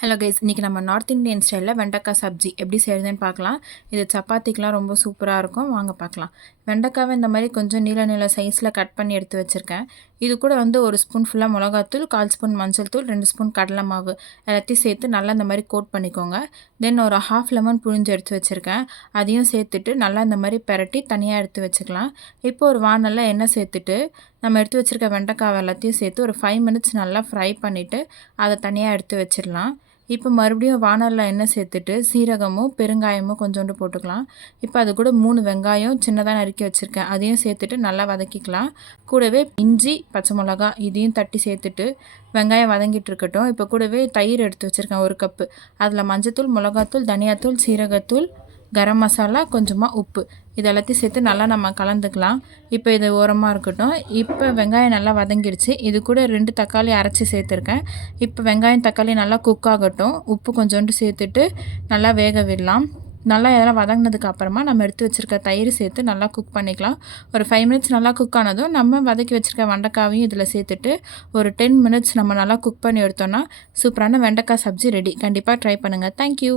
Hello guys, இன்றைக்கி நம்ம north Indian ஸ்டைலில் வெண்டைக்காய் சப்ஜி எப்படி செய்கிறதுன்னு பார்க்கலாம். இது சப்பாத்திக்கெலாம் ரொம்ப சூப்பராக இருக்கும். வாங்க பார்க்கலாம். வெண்டைக்காவை இந்த மாதிரி கொஞ்சம் நீள நீள சைஸில் கட் பண்ணி எடுத்து வச்சுருக்கேன். இது கூட ஒரு ஸ்பூன் ஃபுல்லாக மிளகாத்தூள், 1/4 ஸ்பூன் மஞ்சள் தூள், 2 ஸ்பூன் கடலை மாவு எல்லாத்தையும் சேர்த்து நல்லா இந்த மாதிரி கோட் பண்ணிக்கோங்க. தென் ஒரு 1/2 லெமன் புழிஞ்சு எடுத்து வச்சுருக்கேன். அதையும் சேர்த்துட்டு நல்லா இந்த மாதிரி பெரட்டி தனியாக எடுத்து வச்சுக்கலாம். இப்போ ஒரு வானலில் எண்ணெய் சேர்த்துட்டு நம்ம எடுத்து வச்சுருக்க வெண்டைக்காவை எல்லாத்தையும் சேர்த்து ஒரு 5 மினிட்ஸ் நல்லா ஃப்ரை பண்ணிவிட்டு அதை தனியாக எடுத்து வச்சிடலாம். இப்போ மறுபடியும் வானலில் எண்ணெய் சேர்த்துட்டு சீரகமும் பெருங்காயமும் கொஞ்சோண்டு போட்டுக்கலாம். இப்போ அது கூட 3 வெங்காயம் சின்னதாக நறுக்கி வச்சுருக்கேன், அதையும் சேர்த்துட்டு நல்லா வதக்கிக்கலாம். கூடவே இஞ்சி, பச்சை மிளகா இதையும் தட்டி சேர்த்துட்டு வெங்காயம் வதங்கிட்டு இருக்கட்டும். இப்போ கூடவே தயிர் எடுத்து வச்சுருக்கேன் 1 கப்பு. அதில் மஞ்சத்தூள், மிளகாத்தூள், தனியாத்தூள், சீரகத்தூள், கரம் மசாலா, கொஞ்சமாக உப்பு இது எல்லாத்தையும் சேர்த்து நல்லா நம்ம கலந்துக்கலாம். இப்போ இது ஓரமாக இருக்கட்டும். இப்போ வெங்காயம் நல்லா வதங்கிடுச்சு. இது கூட 2 தக்காளி அரைச்சி சேர்த்துருக்கேன். இப்போ வெங்காயம் தக்காளி நல்லா குக் ஆகட்டும். உப்பு கொஞ்சோண்டு சேர்த்துட்டு நல்லா வேக விடலாம். நல்லா இதெல்லாம் வதங்கினதுக்கு அப்புறமா நம்ம எடுத்து வச்சுருக்க தயிர் சேர்த்து நல்லா குக் பண்ணிக்கலாம். ஒரு 5 மினிட்ஸ் நல்லா குக் ஆனதும் நம்ம வதக்கி வச்சுருக்க வெண்டைக்காவையும் இதில் சேர்த்துட்டு ஒரு 10 மினிட்ஸ் நம்ம நல்லா குக் பண்ணி எடுத்தோன்னா சூப்பரான வெண்டைக்காய் சப்ஜி ரெடி. கண்டிப்பாக ட்ரை பண்ணுங்கள். தேங்க்யூ.